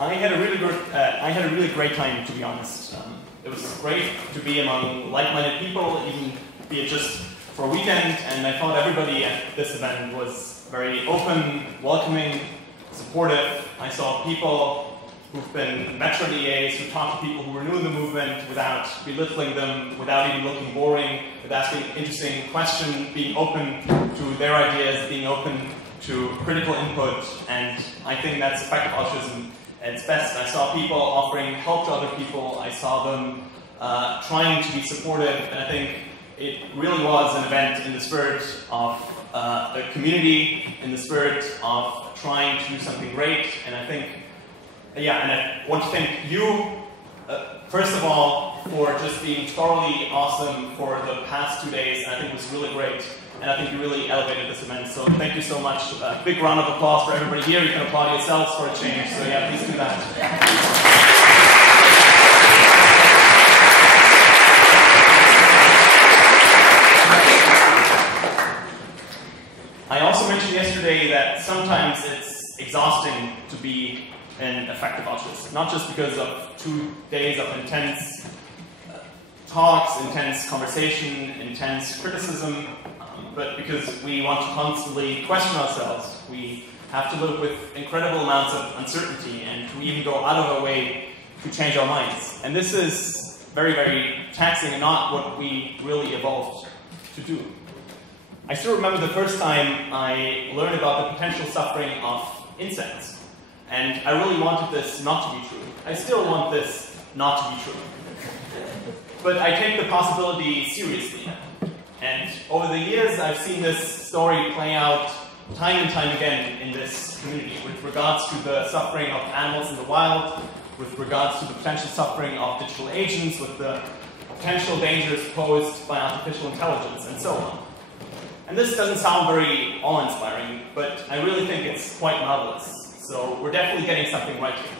I had a really great time, to be honest. It was great to be among like-minded people, even be it just for a weekend, and I thought everybody at this event was very open, welcoming, supportive. I saw people who've been veteran EAs who talked to people who were new in the movement without belittling them, without even looking boring, with asking interesting questions, being open to their ideas, being open to critical input, and I think that's effective altruism at its best. I saw people offering help to other people. I saw them trying to be supportive, and I think it really was an event in the spirit of the community, in the spirit of trying to do something great. And I think, yeah, and I want to thank you, first of all, for just being thoroughly awesome for the past 2 days. I think it was really great, and I think you really elevated this event. So thank you so much. A big round of applause for everybody here. You can applaud yourselves for a change. So yeah, please do that. I also mentioned yesterday that sometimes it's exhausting to be an effective altruist, not just because of 2 days of intense talks, intense conversation, intense criticism, but because we want to constantly question ourselves. We have to live with incredible amounts of uncertainty, and we even go out of our way to change our minds. And this is very, very taxing and not what we really evolved to do. I still remember the first time I learned about the potential suffering of insects. And I really wanted this not to be true. I still want this not to be true. But I take the possibility seriously. And over the years, I've seen this story play out time and time again in this community with regards to the suffering of animals in the wild, with regards to the potential suffering of digital agents, with the potential dangers posed by artificial intelligence, and so on. And this doesn't sound very awe-inspiring, but I really think it's quite marvelous. So we're definitely getting something right here.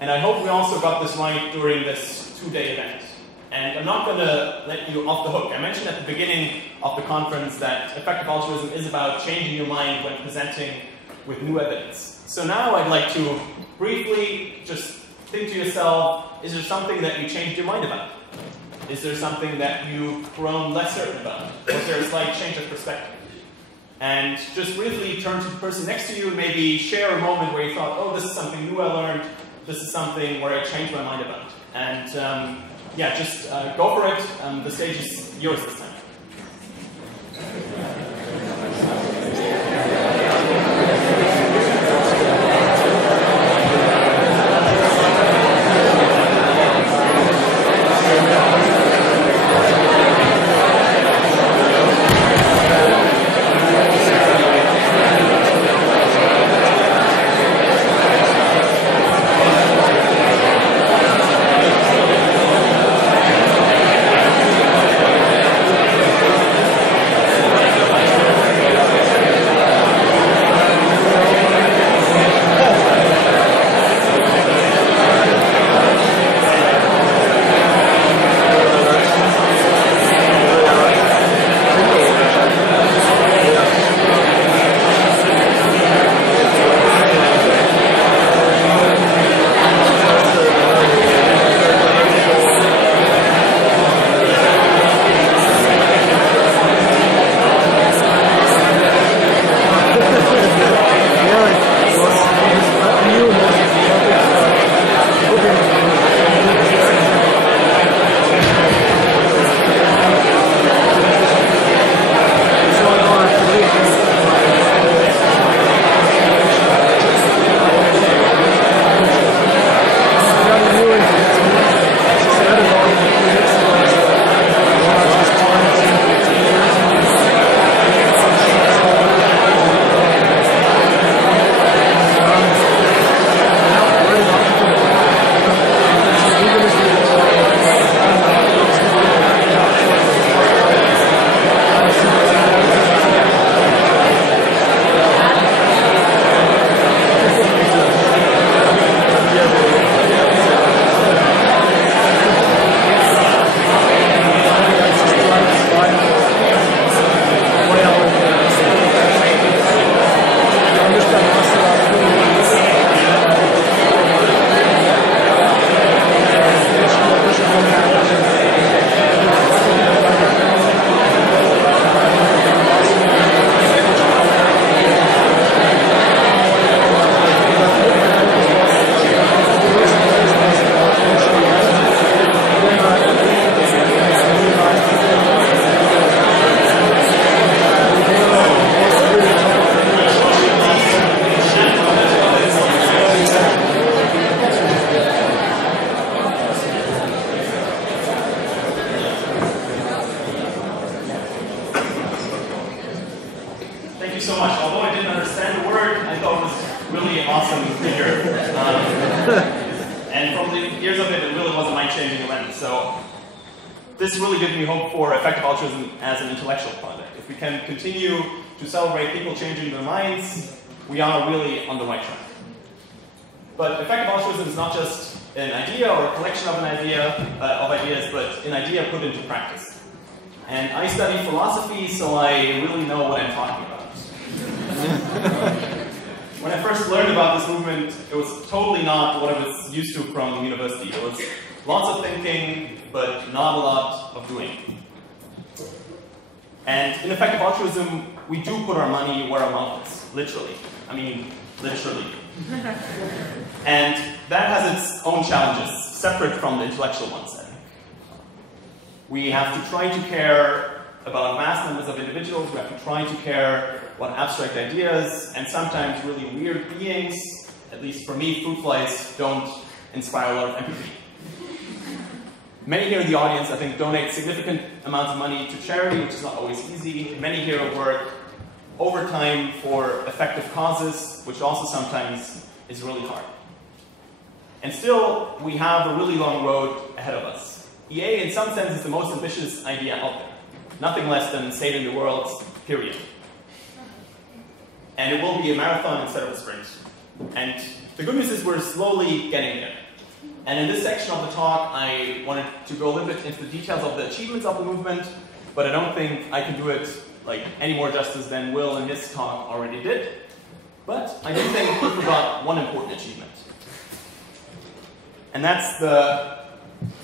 And I hope we also got this right during this 2-day event. And I'm not going to let you off the hook. I mentioned at the beginning of the conference that effective altruism is about changing your mind when presenting with new evidence. So now I'd like to briefly just think to yourself, is there something that you changed your mind about? Is there something that you've grown less certain about? Was there a slight change of perspective? And just briefly turn to the person next to you and maybe share a moment where you thought, oh, this is something new I learned. This is something where I changed my mind about. And yeah, just go for it. The stage is yours this time. here. And from the years of it, it really was a mind-changing event. So this really gives me hope for effective altruism as an intellectual project. If we can continue to celebrate people changing their minds, we are really on the right track. But effective altruism is not just an idea or a collection of ideas, but an idea put into practice. And I study philosophy, so I really know what I'm talking about. When I first learned about this movement, it was totally not what I was used to from university. It was lots of thinking, but not a lot of doing. And in effective altruism, we do put our money where our mouth is, literally. I mean, literally. And that has its own challenges, separate from the intellectual ones, I think. We have to try to care about vast numbers of individuals. We have to try to care about abstract ideas, and sometimes really weird beings. At least for me, fruit flies don't inspire a lot of empathy. Many here in the audience, I think, donate significant amounts of money to charity, which is not always easy. Many here work overtime for effective causes, which also sometimes is really hard. And still, we have a really long road ahead of us. EA, in some sense, is the most ambitious idea out there. Nothing less than saving the world, period. And it will be a marathon instead of a sprint. And the good news is we're slowly getting there. And in this section of the talk, I wanted to go a little bit into the details of the achievements of the movement, but I don't think I can do it like any more justice than Will in his talk already did. But I do think he forgot one important achievement. And that's the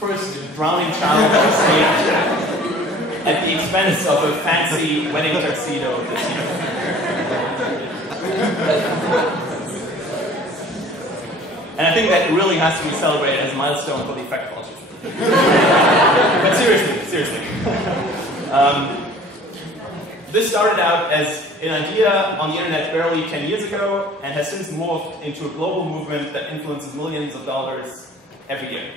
first drowning child on stage at the expense of a fancy wedding tuxedo this year. And I think that really has to be celebrated as a milestone for the effective altruism. But seriously. This started out as an idea on the internet barely 10 years ago and has since morphed into a global movement that influences millions of dollars every year.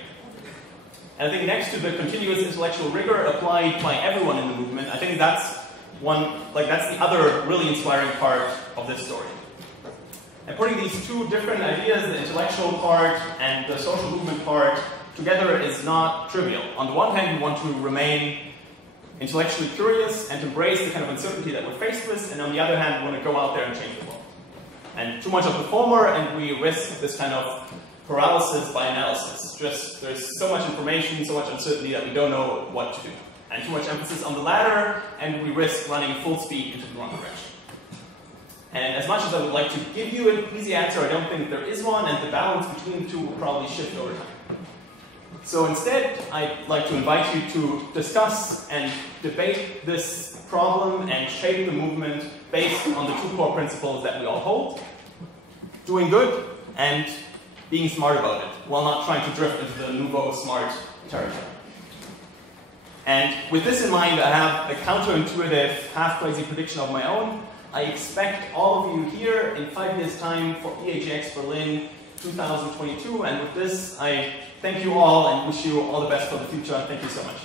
And I think next to the continuous intellectual rigor applied by everyone in the movement, I think that's the other really inspiring part of this story. And putting these two different ideas, the intellectual part and the social movement part, together is not trivial. On the one hand, we want to remain intellectually curious and embrace the kind of uncertainty that we're faced with, and on the other hand, we want to go out there and change the world. And too much of the former, and we risk this kind of paralysis by analysis. Just there's so much information, so much uncertainty that we don't know what to do. And too much emphasis on the latter, and we risk running full speed into the wrong direction. And as much as I would like to give you an easy answer, I don't think there is one, and the balance between the two will probably shift over time. So instead, I'd like to invite you to discuss and debate this problem and shape the movement based on the two core principles that we all hold: doing good and being smart about it, while not trying to drift into the nouveau smart territory. And with this in mind, I have a counterintuitive, half-crazy prediction of my own. I expect all of you here in 5 years' time for EAGxBerlin 2022. And with this, I thank you all and wish you all the best for the future. Thank you so much.